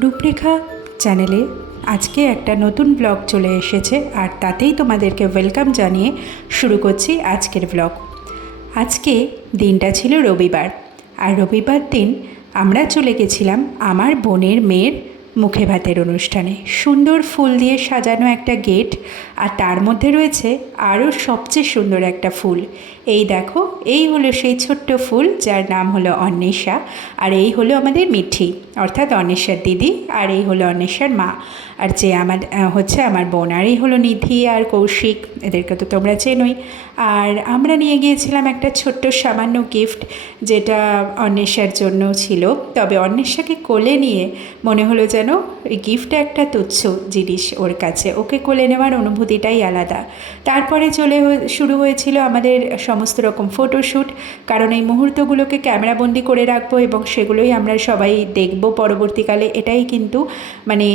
রূপরেখা চ্যানেলে আজকে একটা নতুন ব্লগ চলে এসেছে আর তাতেই তোমাদেরকে ওয়েলকাম জানিয়ে শুরু করছি আজকের ব্লগ আজকে দিনটা ছিল রবিবার, আর রবিবার দিন আমরা চলে গেছিলাম আমার বোনের মেয়ের মুখে ভাতের অনুষ্ঠানে। সুন্দর ফুল দিয়ে সাজানো একটা গেট, আর তার মধ্যে রয়েছে আরও সবচেয়ে সুন্দর একটা ফুল। এই দেখো, এই হলো সেই ছোট্ট ফুল, যার নাম হলো অন্বেষা, আর এই হলো আমাদের মিঠি, অর্থাৎ অন্বেষার দিদি, আর এই হলো অন্বেষার মা। আর যে আমার হচ্ছে আমার বোন, আর এই হলো নিধি আর কৌশিক, এদেরকে তো তোমরা চেনোই। আর আমরা নিয়ে গিয়েছিলাম একটা ছোট্ট সামান্য গিফট, যেটা অন্বেষার জন্য ছিল। তবে অন্বেষাকে কোলে নিয়ে মনে হলো যেন এই গিফটটা একটা তুচ্ছ জিনিস ওর কাছে। ওকে কোলে নেওয়ার অনুভূতিটাই আলাদা। তারপরে চলে শুরু হয়েছিল আমাদের সমস্ত রকম ফটোশ্যুট কারণ এই মুহূর্তগুলোকে ক্যামেরাবন্দি করে রাখব এবং সেগুলোই আমরা সবাই দেখব পরবর্তীকালে। এটাই কিন্তু মানে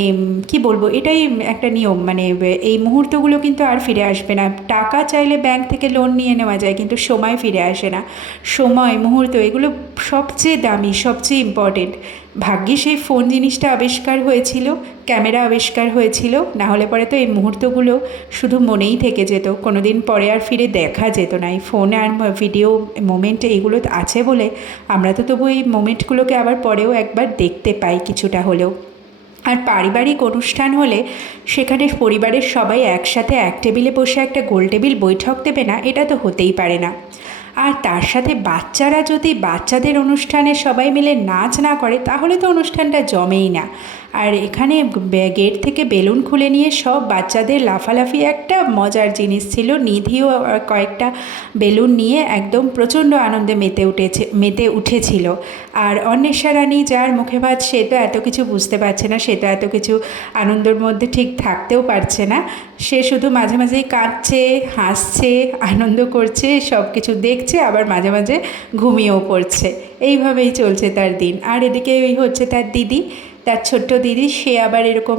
কি বলব, এটাই একটা নিয়ম। মানে এই মুহূর্তগুলো কিন্তু আর ফিরে আসবে না। টাকা চাইলে ব্যাংক থেকে লোন নিয়ে নেওয়া যায়, কিন্তু সময় ফিরে আসে না। সময়, মুহূর্ত, এগুলো সবচেয়ে দামি, সবচেয়ে ইম্পর্টেন্ট ভাগ্যে সেই ফোন জিনিসটা আবিষ্কার হয়েছিল ক্যামেরা আবিষ্কার হয়েছিল না হলে পরে তো এই মুহূর্তগুলো শুধু মনেই থেকে যেত। কোনো দিন পরে আর ফিরে দেখা যেত না। এই ফোন আর ভিডিও মোমেন্ট এগুলো আছে বলে আমরা তো তবু এই মোমেন্টগুলোকে আবার পরেও একবার দেখতে পাই কিছুটা হলেও। আর পারিবারিক অনুষ্ঠান হলে সেখানে পরিবারের সবাই একসাথে এক টেবিলে বসে একটা গোল টেবিল বৈঠক দেবে না, এটা তো হতেই পারে না। আর তার সাথে বাচ্চারা যদি বাচ্চাদের অনুষ্ঠানে সবাই মিলে নাচ না করে, তাহলে তো অনুষ্ঠানটা জমেই না। আর এখানে গেট থেকে বেলুন খুলে নিয়ে সব বাচ্চাদের লাফালাফি একটা মজার জিনিস ছিল। নিধিও কয়েকটা বেলুন নিয়ে একদম প্রচণ্ড আনন্দে মেতে উঠেছে মেতে উঠেছিল। আর অন্বেষা রানী যার মুখে ভাত, সে তো এত কিছু বুঝতে পারছে না, সে তো এত কিছু আনন্দের মধ্যে ঠিক থাকতেও পারছে না। সে শুধু মাঝে মাঝেই কাঁদছে, হাসছে, আনন্দ করছে, সব কিছু দেখছে, আবার মাঝে মাঝে ঘুমিয়েও পড়ছে। এইভাবেই চলছে তার দিন। আর এদিকে ওই হচ্ছে তার দিদি। তার ছোট্ট দিদি, সে আবার এরকম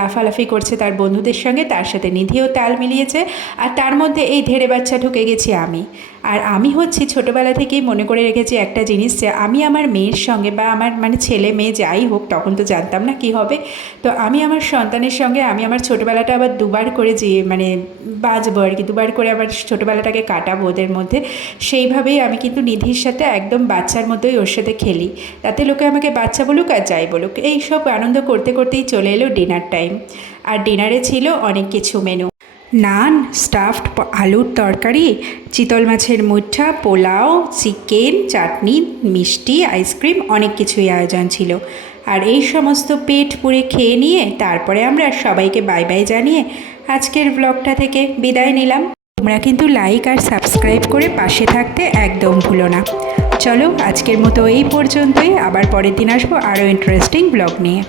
লাফালাফি করছে তার বন্ধুদের সঙ্গে, তার সাথে নিধিও তাল মিলিয়েছে, আর তার মধ্যে এই ধেড়ে বাচ্চা ঢুকে গেছি আমি। আর আমি হচ্ছি ছোটোবেলা থেকেই মনে করে রেখেছি একটা জিনিস যে আমি আমার মেয়ের সঙ্গে বা আমার মানে ছেলে মেয়ে যাই হোক, তখন তো জানতাম না কি হবে। তো আমি আমার সন্তানের সঙ্গে আমি আমার ছোটোবেলাটা আবার দুবার করে যে মানে বাজবো আর কি, দুবার করে আবার ছোটোবেলাটাকে কাটাবো ওদের মধ্যে। সেইভাবেই আমি কিন্তু নিধির সাথে একদম বাচ্চার মতোই ওর সাথে খেলি। তাতে লোকে আমাকে বাচ্চা বলুক আর যাই বলুক এই সব আনন্দ করতে করতেই চলে এলো ডিনার টাইম। আর ডিনারে ছিল অনেক কিছু মেনু নান স্টাফড আলুর তরকারি, চিতল মাছের মুঠা, পোলাও, চিকেন, চাটনি, মিষ্টি আইসক্রিম অনেক কিছুই আয়োজন ছিল। আর এই সমস্ত পেট পুরে খেয়ে নিয়ে তারপরে আমরা সবাইকে বাই বাই জানিয়ে আজকের ব্লগটা থেকে বিদায় নিলাম। তোমরা কিন্তু লাইক আর সাবস্ক্রাইব করে পাশে থাকতে একদম ভুলো না। চলো আজকের মতো এই পর্যন্তই। আবার পরের দিন আসব আরও ইন্টারেস্টিং ব্লগ নিয়ে।